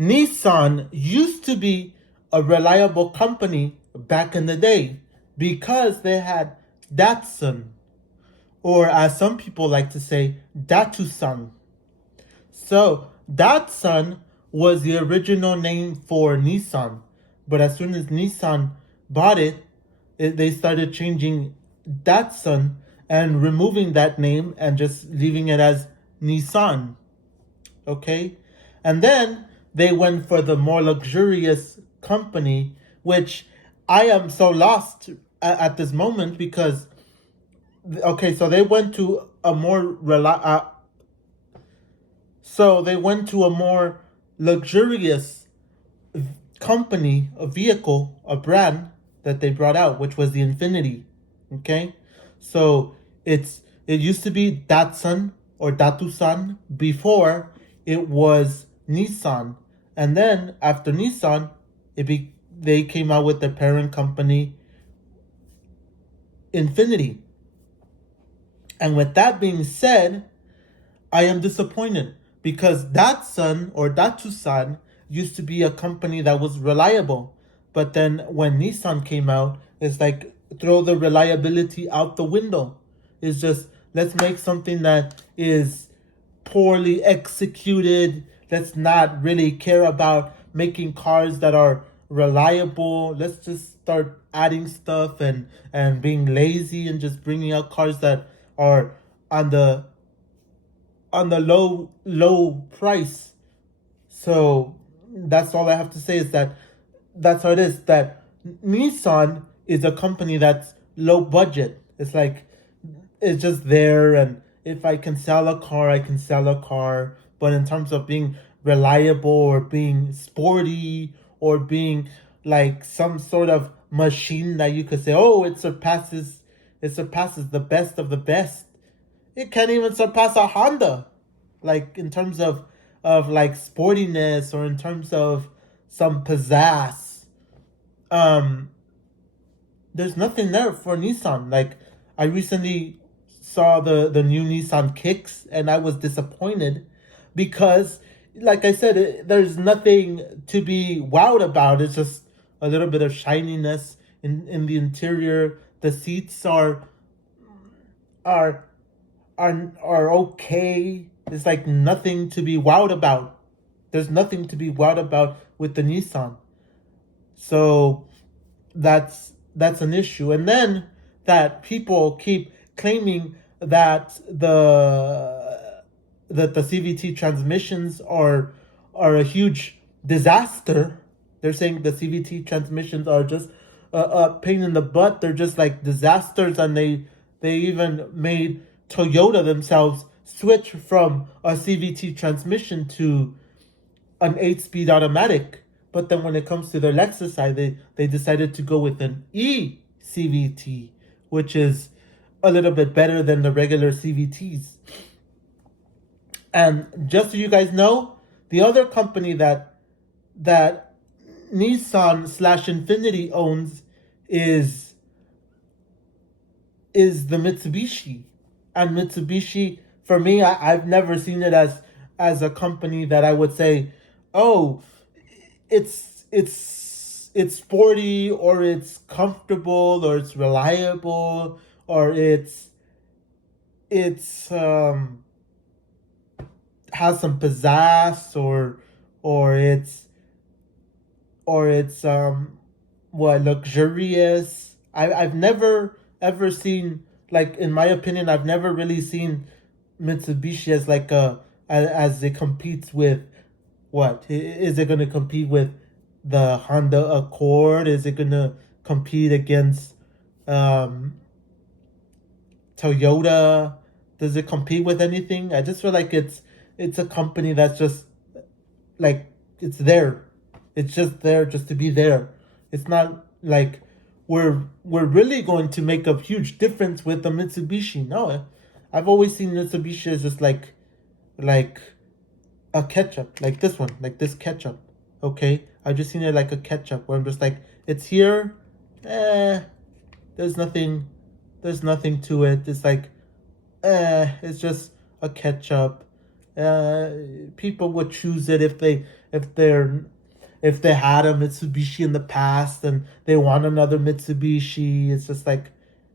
Nissan used to be a reliable company back in the day because they had Datsun, or as some people like to say, Datusan. So Datsun was the original name for Nissan, but as soon as Nissan bought it, they started changing Datsun and removing that name and just leaving it as Nissan. Okay, and then they went for the more luxurious company, which I am so lost at this moment because okay, so they went to a more so they went to a more luxurious company, a vehicle, a brand that they brought out, which was the Infinity. Okay, so it used to be Datsun or Datusan before it was Nissan, and then after Nissan, they came out with their parent company, Infinity. And with that being said, I am disappointed because Datsun or Datusan used to be a company that was reliable. But then when Nissan came out, it's like throw the reliability out the window. It's just let's make something that is poorly executed. Let's not really care about making cars that are reliable. Let's just start adding stuff and being lazy and just bringing out cars that are on the low price. So that's all I have to say is that that's how it is. That Nissan is a company that's low budget. It's like it's just there, and if I can sell a car, I can sell a car. But in terms of being reliable or being sporty or being like some sort of machine that you could say, oh, it surpasses the best of the best. It can't even surpass a Honda, like in terms of like sportiness or in terms of some pizzazz. Um, there's nothing there for Nissan. Like I recently saw the new Nissan Kicks and I was disappointed because, like I said, there's nothing to be wowed about. It's just a little bit of shininess in the interior. The seats are are okay. It's like nothing to be wowed about. There's nothing to be wowed about with the Nissan. So that's an issue. And then that people keep claiming that the CVT transmissions are a huge disaster. They're saying the CVT transmissions are just a pain in the butt. They're just like disasters, and they even made Toyota themselves switch from a CVT transmission to an 8-speed automatic. But then when it comes to their Lexus side, they decided to go with an eCVT, which is a little bit better than the regular CVTs. And just so you guys know, the other company that Nissan slash Infinity owns is the Mitsubishi. And Mitsubishi, for me, I've never seen it as a company that I would say, oh, it's sporty or it's comfortable or it's reliable or it's has some pizzazz or it's what luxurious. I've never ever seen, like, in my opinion, I've never really seen Mitsubishi as like as it competes with, what is it going to compete with, the Honda Accord? Is it going to compete against um Toyota? Does it compete with anything? I just feel like it's a company that's just like it's there. It's just there just to be there. It's not like we're really going to make a huge difference with the Mitsubishi. No, I've always seen Mitsubishi as just like a ketchup, like this one, like this ketchup. Okay, I've just seen it like a ketchup where I'm just like, it's here. There's nothing. There's nothing to it. It's like, it's just a ketchup. Uh, People would choose it if they're if they had a Mitsubishi in the past and they want another Mitsubishi. It's just like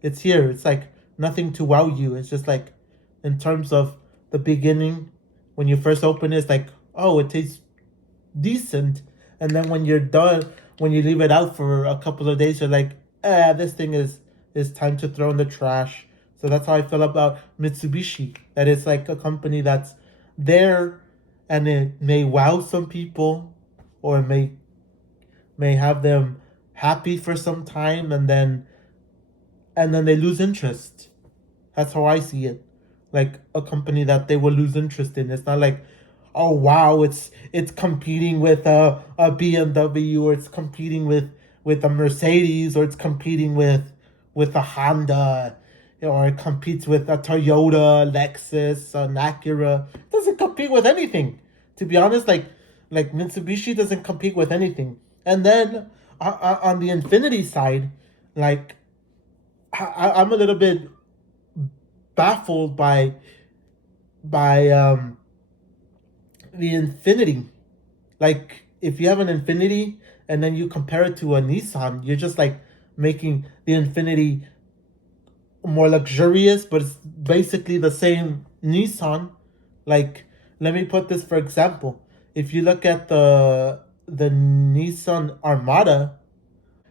it's here. It's like nothing to wow you. It's just like in terms of the beginning, when you first open it, it's like, oh, it tastes decent, and then when you're done, when you leave it out for a couple of days, you're like, this thing is time to throw in the trash. So that's how I feel about Mitsubishi. That it's like a company that's there, and it may wow some people, or may have them happy for some time, and then they lose interest. That's how I see it. Like a company that they will lose interest in. It's not like, oh wow, it's competing with a BMW, or it's competing with a Mercedes, or it's competing with a Honda, or it competes with a Toyota, Lexus, an Acura. It doesn't compete with anything. To be honest, like Mitsubishi doesn't compete with anything. And then on the Infinity side, like I'm a little bit baffled by the Infinity. Like if you have an Infinity and then you compare it to a Nissan, you're just like making the Infinity more luxurious, but it's basically the same Nissan. Like, let me put this for example. If you look at the Nissan Armada,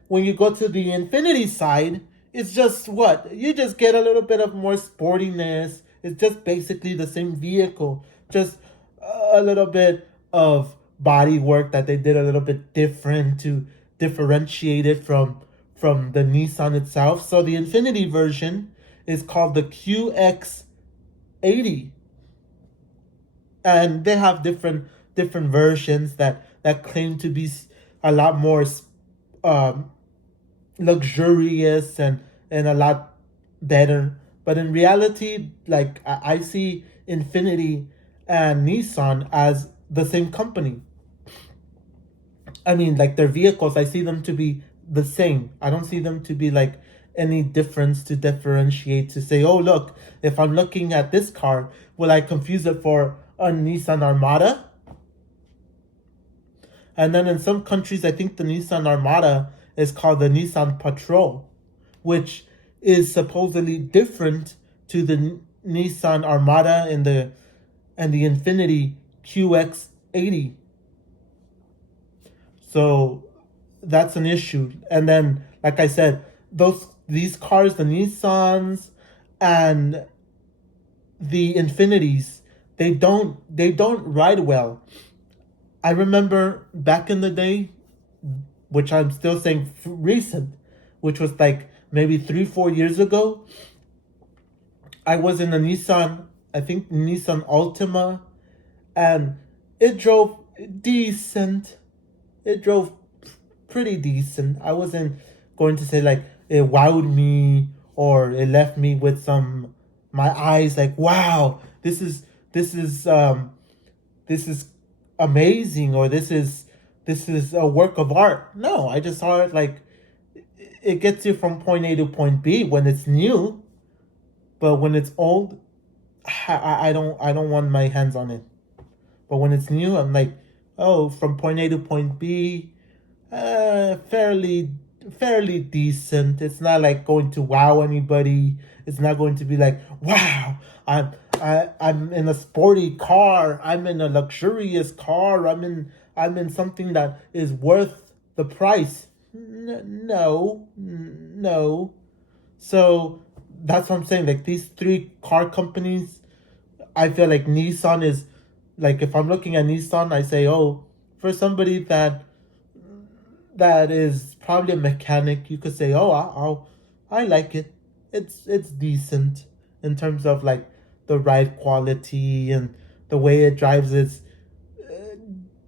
when you go to the Infinity side, it's just what? You just get a little bit of more sportiness. It's just basically the same vehicle, just a little bit of body work that they did a little bit different to differentiate it from the Nissan itself. So the Infinity version is called the QX80, and they have different versions that claim to be a lot more um, luxurious and a lot better. But in reality, like I see Infinity and Nissan as the same company. I mean, like their vehicles, I see them to be the same. I don't see them to be like any difference to differentiate to say, oh, look, if I'm looking at this car, will I confuse it for a Nissan Armada? And then in some countries, I think the Nissan Armada is called the Nissan Patrol, which is supposedly different to the Nissan Armada and the Infinity QX80. So that's an issue. And then, like I said, these cars, the Nissans and the Infinities, they don't ride well. I remember back in the day, which I'm still saying recent, which was like maybe 3 4 years ago. I was in a Nissan, I think Nissan Altima, and it drove decent. It drove pretty decent. I wasn't going to say like it wowed me or it left me with some my eyes like wow, this is this is amazing, or this is a work of art. No, I just saw it like it gets you from point A to point B when it's new, but when it's old, I don't want my hands on it. But when it's new, I'm like, oh, from point A to point B, fairly decent. It's not like going to wow anybody. It's not going to be like, wow, I'm in a sporty car. I'm in a luxurious car. I'm in something that is worth the price. No. So that's what I'm saying. Like these three car companies, I feel like Nissan is like if I'm looking at Nissan, I say, oh, for somebody that is probably a mechanic, you could say, oh, I like it. It's decent in terms of like the ride quality and the way it drives is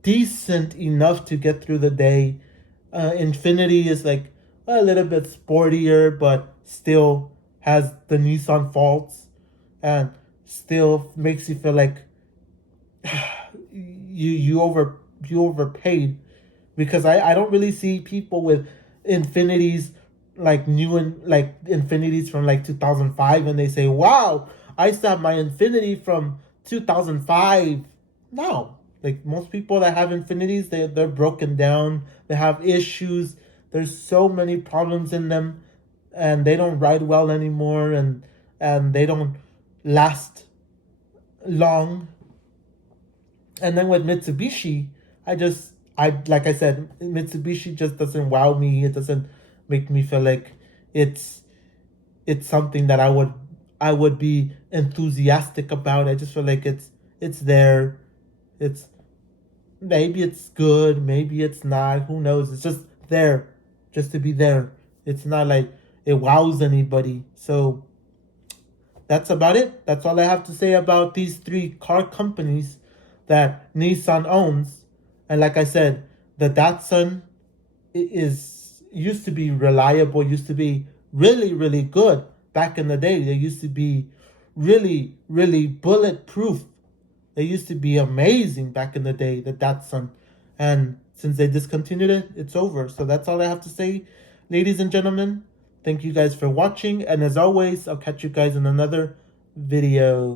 decent enough to get through the day. Infinity is like a little bit sportier, but still has the Nissan faults and still makes you feel like you overpaid, because I don't really see people with Infinities like new and like Infinities from like 2005 and they say, wow, I still have my Infinity from 2005. No. Like most people that have Infinities, they're broken down. They have issues. There's so many problems in them, and they don't ride well anymore, and they don't last long. And then with Mitsubishi, I like I said, Mitsubishi just doesn't wow me. It doesn't make me feel like it's it's something that I would be enthusiastic about. I just feel like it's there. It's maybe it's good, maybe it's not. Who knows? It's just there, just to be there. It's not like it wows anybody. So that's about it. That's all I have to say about these three car companies that Nissan owns. And like I said, the Datsun is used to be reliable, used to be really, really good back in the day. They used to be really, really bulletproof. They used to be amazing back in the day, the Datsun. And since they discontinued it, it's over. So that's all I have to say, ladies and gentlemen. Thank you guys for watching. And as always, I'll catch you guys in another video.